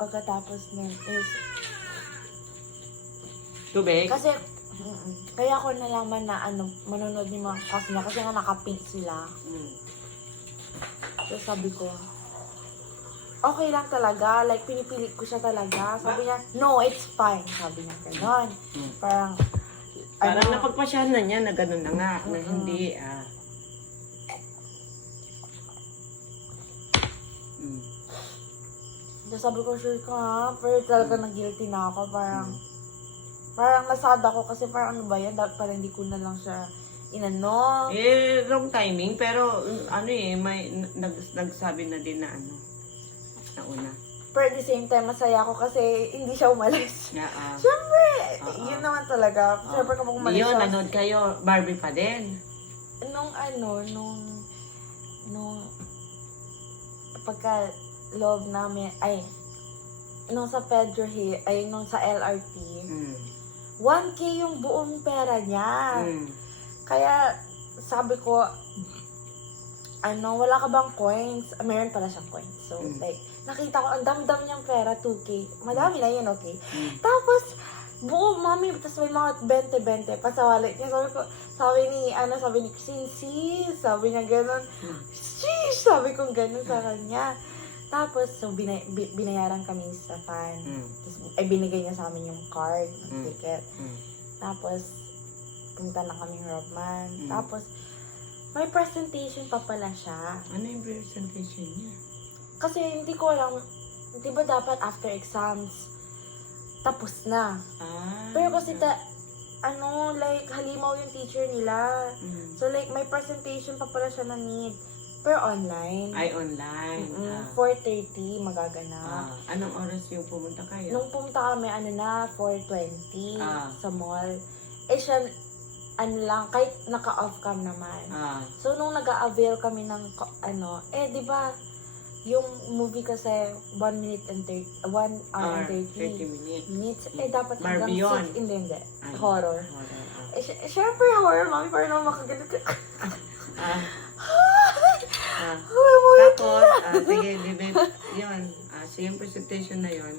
Pagkatapos nun is, Tubig? kasi, kaya ko nalaman na manonood yung mga class niya kasi nga naka-pink sila. So sabi ko, okay lang talaga, like pinipilit ko siya talaga. Sabi niya, no, it's fine. Sabi niya gano'n. Parang napagpasyahan na niya na gano'n na nga, na hindi So sabi ko, sure ka nga, pero talaga nag-guilty na ako. Parang nasad ako kasi parang ano ba yan, dapat parang hindi ko na lang siya inano. wrong timing, pero may nagsabi na din na na una. Pero at the same time, masaya ako kasi hindi siya umalis. Siyempre, yun naman talaga. Siyempre kapag umalis Yun, siya. nanood kayo, Barbie pa din. Nung pagka loob namin, nung sa Pedro Hill, nung sa LRT, 1K yung buong pera niya. Kaya, sabi ko, wala ka bang coins? Meron pala siyang coins. So, like, nakita ko, ang dam-dam niyang pera, 2K. Madami na yun, okay? Tapos, buo, mami, tapos may mga 20-20 pa sa wallet niya. Sabi ni Christine, sis, sabi niya gano'n. Sheesh, sabi ko gano'n sa kanya. Tapos, so, binayaran kami sa fan. Tapos, binigay niya sa amin yung card, yung ticket. Tapos, punta na kaming Robman. Tapos, may presentation pa pala siya. Ano yung presentation niya? Kasi hindi ko alam, di ba dapat after exams, tapos na. Pero kasi like, halimaw yung teacher nila. So, like, may presentation pa pala siya na need. Pero online. Ay, online. 4:30 magaganap. Anong oras yung pumunta kayo? Nung pumunta kami, 4:20 sa mall. Siya, lang, kahit naka-off cam naman. So, nung nag-a-avail kami ng, di ba, yung movie kasi 1 minute and 1 hour and 30 minutes. Dapat hanggang 6. Hindi. Horror. Siyempre horror, mami, para naman makagalit ka. Tapos, sige, yun. So, yung presentation na yun.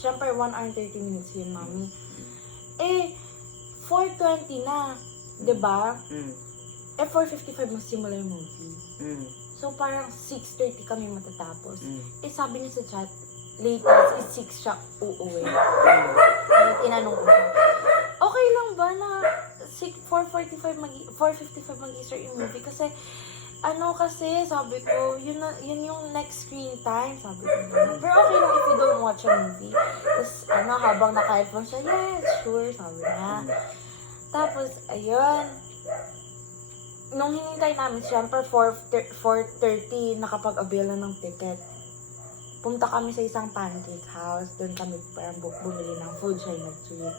Siyempre, 1 hour and 30 minutes yun, mami. 4:20 na. Diba? 4:55 magsimula yung movie. So, parang 6:30 kami matatapos. Sabi niya sa chat, latest is 6 siya uuwi. Tinanong ko siya, okay lang ba na 4:55 mag-i-start yung movie? Kasi, sabi ko, yun yung next screen time, sabi ko. Pero okay lang if you don't watch a movie. Tapos, habang naka-headphone siya, yes, sure, sabi niya. Tapos, ayun. Nung hinintay namin, siyempre 4:30, nakapag-avail na ng ticket. Punta kami sa isang pancake house. Doon kami parang bumili ng food, siya yung nag-treat.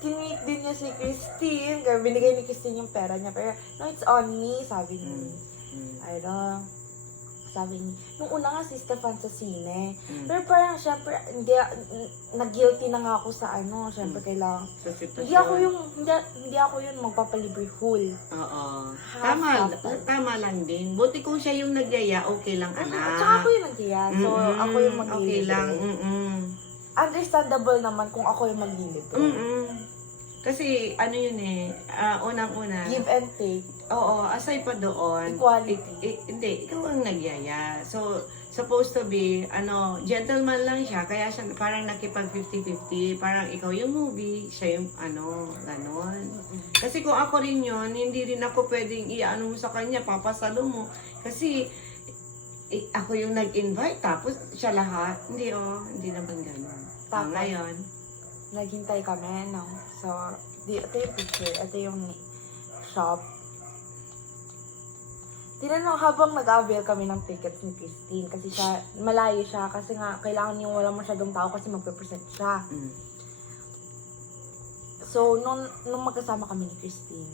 Tinweet din niya si Christine. Kaya binigay ni Christine yung pera niya. Pero, no, it's on me, sabi niya. Sabi niya. Nung una nga si Stefan sa sine. Pero parang, syempre, nag-guilty na nga ako sa syempre, kailangan. Hindi ako yung magpapalibre whole. Oo. Tama lang din. Buti kung siya yung nagyaya, okay lang, anak. Tsaka ako yung nagyaya. So, ako yung maglilibre. Okay lang. Understandable naman kung ako yung maglilibre. Kasi, unang-una. Give and take. Oo, aside pa doon. Equality. Hindi, ikaw ang nagyaya. So, supposed to be, gentleman lang siya, kaya siya parang nakipag 50-50. Parang ikaw yung movie, siya yung ganon. Kasi kung ako rin yun, hindi rin ako pwedeng mo sa kanya, papasalo mo. Kasi, ako yung nag-invite, tapos siya lahat. Hindi naman ganon. Ngayon, naghintay kami, no? So, ito yung picture, ito yung shop. Tinanong habang nag-avail kami ng tickets ni Christine kasi malayo siya kasi nga kailangan yung wala masyadong tao kasi magpe-present siya. So, nung magkasama kami ni Christine,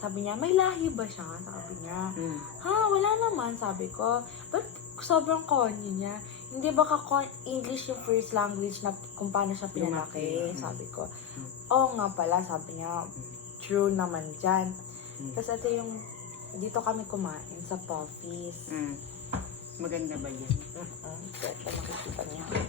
sabi niya, may lahi ba siya? Sabi niya, wala naman, sabi ko. But sobrang konyo niya. Hindi ba English yung first language na kung paano siya pinalaki? Sabi ko, oo nga pala, sabi niya, true naman dyan. Kasi ito yung, dito kami kumain sa Puffies. Maganda ba yan? So, ito